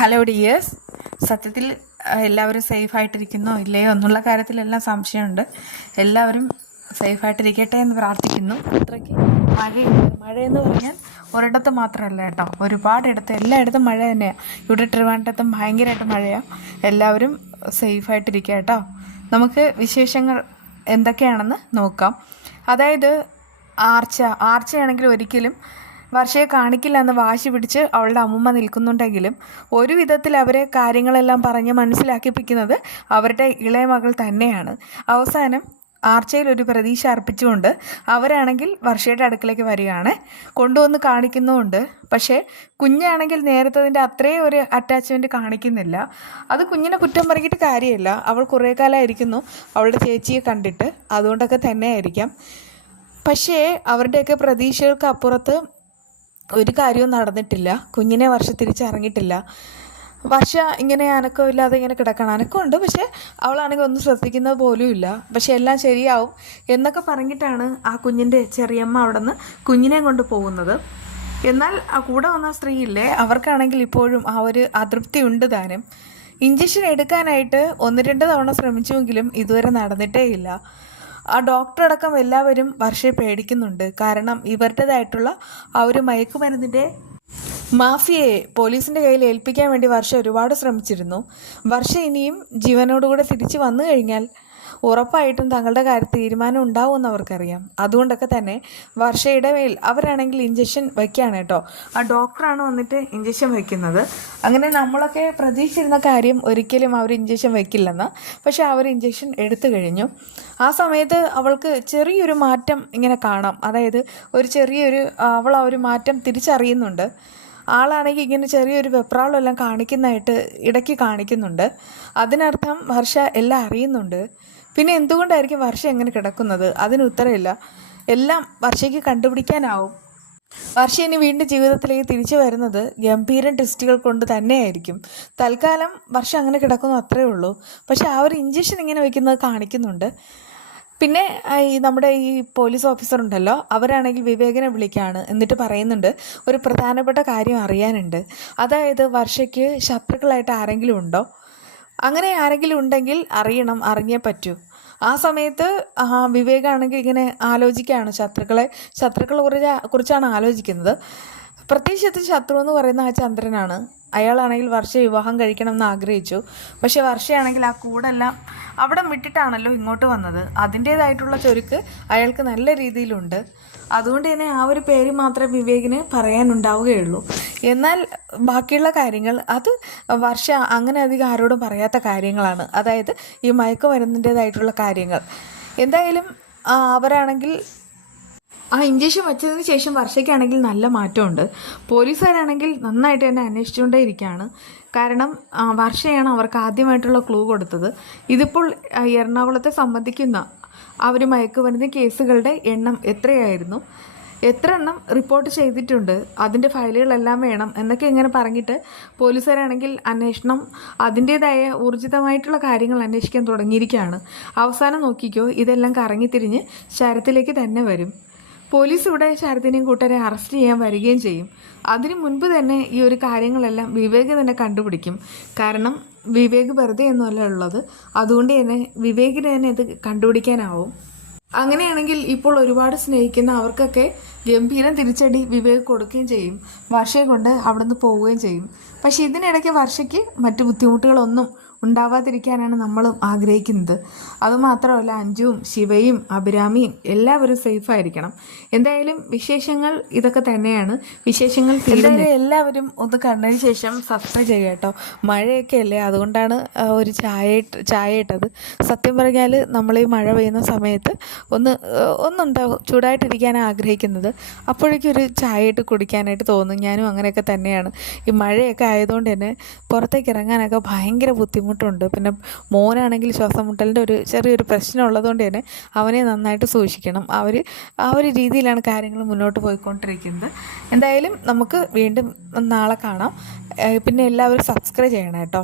Hello dears, സത്യത്തിൽ എല്ലാവരും സേഫായിട്ടിരിക്കുന്നോ ഇല്ലയോ എന്നുള്ള കാര്യത്തിലെല്ലാം സംശയമുണ്ട്. എല്ലാവരും സേഫായിട്ടിരിക്കട്ടെ എന്ന് പ്രാർത്ഥിക്കുന്നു. അത്രയ്ക്ക് മഴയെന്ന് പറഞ്ഞാൽ ഒരിടത്ത് മാത്രമല്ല കേട്ടോ, ഒരുപാടിടത്ത് എല്ലായിടത്തും മഴ തന്നെയാണ്. ഇവിടെ ട്രിവാൻഡ്രത്തും ഭയങ്കരമായിട്ട് മഴയാണ്. എല്ലാവരും സേഫായിട്ടിരിക്കുക കേട്ടോ. നമുക്ക് വിശേഷങ്ങൾ എന്തൊക്കെയാണെന്ന് നോക്കാം. അതായത് ആർച്ചയാണെങ്കിൽ ഒരിക്കലും വർഷയെ കാണിക്കില്ല എന്ന് വാശി പിടിച്ച് അവളുടെ അമ്മൂമ്മ നിൽക്കുന്നുണ്ടെങ്കിലും ഒരു വിധത്തിൽ അവരെ കാര്യങ്ങളെല്ലാം പറഞ്ഞ് മനസ്സിലാക്കിപ്പിക്കുന്നത് അവരുടെ ഇളയ മകൾ തന്നെയാണ്. അവസാനം ആർച്ചയിൽ ഒരു പ്രതീക്ഷ അർപ്പിച്ചുകൊണ്ട് അവരാണെങ്കിൽ വർഷയുടെ അടുക്കലേക്ക് വരികയാണ്, കൊണ്ടുവന്ന് കാണിക്കുന്നുമുണ്ട്. പക്ഷേ കുഞ്ഞാണെങ്കിൽ നേരത്തതിൻ്റെ അത്രയും ഒരു അറ്റാച്ച്മെൻറ്റ് കാണിക്കുന്നില്ല. അത് കുഞ്ഞിനെ കുറ്റം പറഞ്ഞിട്ട് കാര്യമില്ല. അവൾ കുറേ കാലമായിരിക്കുന്നു അവളുടെ ചേച്ചിയെ കണ്ടിട്ട്, അതുകൊണ്ടൊക്കെ തന്നെ ആയിരിക്കാം. പക്ഷേ അവരുടെയൊക്കെ പ്രതീക്ഷകൾക്ക് അപ്പുറത്ത് ഒരു കാര്യവും നടന്നിട്ടില്ല. കുഞ്ഞിനെ വർഷ തിരിച്ചറിഞ്ഞിട്ടില്ല. വർഷ ഇങ്ങനെ അനക്കമില്ലാതെ ഇങ്ങനെ കിടക്കണം. അനക്കമുണ്ട്, പക്ഷേ അവളാണെങ്കിൽ ഒന്നും ശ്രദ്ധിക്കുന്നത് പോലുമില്ല. പക്ഷെ എല്ലാം ശരിയാവും എന്നൊക്കെ പറഞ്ഞിട്ടാണ് ആ കുഞ്ഞിൻ്റെ ചെറിയമ്മ അവിടെ നിന്ന് കുഞ്ഞിനെ കൊണ്ട് പോകുന്നത്. എന്നാൽ ആ കൂടെ വന്ന സ്ത്രീയില്ലേ, അവർക്കാണെങ്കിൽ ഇപ്പോഴും ആ ഒരു അതൃപ്തി ഉണ്ട് താനും. ഇഞ്ചക്ഷൻ എടുക്കാനായിട്ട് 1-2 തവണ ശ്രമിച്ചുവെങ്കിലും ഇതുവരെ നടന്നിട്ടേ ഇല്ല. ആ ഡോക്ടറടക്കം എല്ലാവരും വർഷയെ പേടിക്കുന്നുണ്ട്. കാരണം ഇവരുടേതായിട്ടുള്ള ആ ഒരു മയക്കുമരുന്നിൻ്റെ മാഫിയയെ പോലീസിൻ്റെ കയ്യിൽ ഏൽപ്പിക്കാൻ വേണ്ടി വർഷ ഒരുപാട് ശ്രമിച്ചിരുന്നു. വർഷ ഇനിയും ജീവനോടുകൂടെ തിരിച്ചു വന്നു കഴിഞ്ഞാൽ ഉറപ്പായിട്ടും തങ്ങളുടെ കാര്യത്തിൽ തീരുമാനം ഉണ്ടാവുമെന്ന് അവർക്കറിയാം. അതുകൊണ്ടൊക്കെ തന്നെ വർഷയുടെ മേൽ അവരാണെങ്കിൽ ഇഞ്ചക്ഷൻ വയ്ക്കുകയാണ് കേട്ടോ. ആ ഡോക്ടറാണ് വന്നിട്ട് ഇഞ്ചക്ഷൻ വയ്ക്കുന്നത്. അങ്ങനെ നമ്മളൊക്കെ പ്രതീക്ഷിച്ചിരുന്ന കാര്യം ഒരിക്കലും അവർ ഇഞ്ചക്ഷൻ വയ്ക്കില്ലെന്ന്. പക്ഷെ അവർ ഇഞ്ചക്ഷൻ എടുത്തു കഴിഞ്ഞു. ആ സമയത്ത് അവൾക്ക് ചെറിയൊരു മാറ്റം ഇങ്ങനെ കാണാം. അതായത് അവൾ ആ ഒരു മാറ്റം തിരിച്ചറിയുന്നുണ്ട്. ആളാണെങ്കിൽ ഇങ്ങനെ ചെറിയൊരു വെപ്രാളമെല്ലാം കാണിക്കുന്നതായിട്ട് ഇടയ്ക്ക് കാണിക്കുന്നുണ്ട്. അതിനർത്ഥം വർഷ എല്ലാം അറിയുന്നുണ്ട്. പിന്നെ എന്തുകൊണ്ടായിരിക്കും വർഷ എങ്ങനെ കിടക്കുന്നത്? അതിന് ഉത്തരമില്ല. എല്ലാം വർഷയ്ക്ക് കണ്ടുപിടിക്കാനാവും. വർഷ ഇനി വീണ്ടും ജീവിതത്തിലേക്ക് തിരിച്ചു വരുന്നത് ഗംഭീരം ട്വിസ്റ്റുകൾ കൊണ്ട് തന്നെയായിരിക്കും. തൽക്കാലം വർഷ അങ്ങനെ കിടക്കുന്നു, അത്രയേ ഉള്ളൂ. പക്ഷെ ആ ഒരു ഇഞ്ചക്ഷൻ ഇങ്ങനെ വയ്ക്കുന്നത് കാണിക്കുന്നുണ്ട്. പിന്നെ നമ്മുടെ ഈ പോലീസ് ഓഫീസർ ഉണ്ടല്ലോ, അവരാണെങ്കിൽ വിവേകനെ വിളിക്കുകയാണ്. എന്നിട്ട് പറയുന്നുണ്ട് ഒരു പ്രധാനപ്പെട്ട കാര്യം അറിയാനുണ്ട്. അതായത് വർഷയ്ക്ക് ശത്രുക്കളായിട്ട് ആരെങ്കിലും ഉണ്ടോ? അങ്ങനെ ആരെങ്കിലും ഉണ്ടെങ്കിൽ അറിഞ്ഞേ പറ്റൂ. ആ സമയത്ത് വിവേകാണെങ്കിൽ ഇങ്ങനെ ആലോചിക്കുകയാണ്. ശത്രുക്കളെ കുറിച്ചാണ് ആലോചിക്കുന്നത്. പ്രത്യക്ഷത്തിൽ ശത്രു എന്ന് പറയുന്ന ആ ചന്ദ്രനാണ്. അയാളാണെങ്കിൽ വർഷ വിവാഹം കഴിക്കണം എന്ന് ആഗ്രഹിച്ചു. പക്ഷെ വർഷയാണെങ്കിൽ ആ കൂടെല്ലാം അവിടെ വിട്ടിട്ടാണല്ലോ ഇങ്ങോട്ട് വന്നത്. അതിൻ്റേതായിട്ടുള്ള ചൊരുക്ക് അയാൾക്ക് നല്ല രീതിയിലുണ്ട്. അതുകൊണ്ട് തന്നെ ആ ഒരു പേര് മാത്രമേ വിവേകിന് പറയാനുണ്ടാവുകയുള്ളൂ. എന്നാൽ ബാക്കിയുള്ള കാര്യങ്ങൾ അത് വർഷ അങ്ങനെ അധികം ആരോടും പറയാത്ത കാര്യങ്ങളാണ്. അതായത് ഈ മയക്കുമരുന്നിൻ്റേതായിട്ടുള്ള കാര്യങ്ങൾ. എന്തായാലും അവരാണെങ്കിൽ ആ ഇഞ്ചക്ഷൻ വെച്ചതിന് ശേഷം വർഷയ്ക്കാണെങ്കിൽ നല്ല മാറ്റമുണ്ട്. പോലീസുകാരാണെങ്കിൽ നന്നായിട്ട് തന്നെ അന്വേഷിച്ചുകൊണ്ടേ ഇരിക്കുകയാണ്. കാരണം വർഷയാണ് അവർക്ക് ആദ്യമായിട്ടുള്ള ക്ലൂ കൊടുത്തത്. ഇതിപ്പോൾ എറണാകുളത്തെ സംബന്ധിക്കുന്ന ആ ഒരു മയക്കുമരുന്ന് കേസുകളുടെ എണ്ണം എത്രയായിരുന്നു, എത്ര എണ്ണം റിപ്പോർട്ട് ചെയ്തിട്ടുണ്ട്, അതിൻ്റെ ഫയലുകളെല്ലാം വേണം എന്നൊക്കെ ഇങ്ങനെ പറഞ്ഞിട്ട് പോലീസുകാരാണെങ്കിൽ അന്വേഷണം അതിൻ്റേതായ ഊർജിതമായിട്ടുള്ള കാര്യങ്ങൾ അന്വേഷിക്കാൻ തുടങ്ങിയിരിക്കുകയാണ്. അവസാനം നോക്കിക്കോ, ഇതെല്ലാം കറങ്ങിത്തിരിഞ്ഞ് ശരത്തിലേക്ക് തന്നെ വരും. പോലീസ് ഇവിടെ ശരത്തിനെയും കൂട്ടരെ അറസ്റ്റ് ചെയ്യാൻ വരികയും ചെയ്യും. അതിനു മുൻപ് തന്നെ ഈ ഒരു കാര്യങ്ങളെല്ലാം വിവേക് തന്നെ കണ്ടുപിടിക്കും. കാരണം വിവേക് വെറുതെ ഒന്നുമല്ല ഉള്ളത്. അതുകൊണ്ട് തന്നെ വിവേകിന് തന്നെ ഇത് കണ്ടുപിടിക്കാനാവും. അങ്ങനെയാണെങ്കിൽ ഇപ്പോൾ ഒരുപാട് സ്നേഹിക്കുന്ന അവർക്കൊക്കെ ഗംഭീരം തിരിച്ചടി വിവേക് കൊടുക്കുകയും ചെയ്യും. വർഷയെ കൊണ്ട് അവിടെ നിന്ന് പോവുകയും ചെയ്യും. പക്ഷേ ഇതിനിടയ്ക്ക് വർഷയ്ക്ക് മറ്റു ബുദ്ധിമുട്ടുകളൊന്നും ഉണ്ടാവാതിരിക്കാനാണ് നമ്മളും ആഗ്രഹിക്കുന്നത്. അതുമാത്രമല്ല, അഞ്ജുവും ശിവയും അഭിരാമിയും എല്ലാവരും സേഫായിരിക്കണം. എന്തായാലും വിശേഷങ്ങൾ ഇതൊക്കെ തന്നെയാണ്. വിശേഷങ്ങൾ എല്ലാവരും ഒന്ന് കണ്ടതിന് ശേഷം സബ്സ്ക്രൈബ് ചെയ്യുക കേട്ടോ. മഴയൊക്കെ അല്ലേ, അതുകൊണ്ടാണ് ഒരു ചായ ഇട്ടത്. സത്യം പറഞ്ഞാൽ നമ്മൾ ഈ മഴ പെയ്യുന്ന സമയത്ത് ഒന്നുണ്ടാവും ചൂടായിട്ടിരിക്കാൻ ആഗ്രഹിക്കുന്നത്. അപ്പോഴേക്കും ഒരു ചായ ഇട്ട് കുടിക്കാനായിട്ട് തോന്നും. ഞാനും അങ്ങനെയൊക്കെ തന്നെയാണ്. ഈ മഴയൊക്കെ ആയതുകൊണ്ട് തന്നെ പുറത്തേക്ക് ഇറങ്ങാനൊക്കെ ഭയങ്കര ബുദ്ധിമുട്ടുണ്ട്. പിന്നെ മോനാണെങ്കിൽ ശ്വാസം മുട്ടലിൻ്റെ ചെറിയൊരു പ്രശ്നം ഉള്ളതുകൊണ്ട് തന്നെ അവനെ നന്നായിട്ട് സൂക്ഷിക്കണം. ആ ഒരു രീതിയിലാണ് കാര്യങ്ങൾ മുന്നോട്ട് പോയിക്കൊണ്ടിരിക്കുന്നത്. എന്തായാലും നമുക്ക് വീണ്ടും നാളെ കാണാം. പിന്നെ എല്ലാവരും സബ്സ്ക്രൈബ് ചെയ്യണം കേട്ടോ.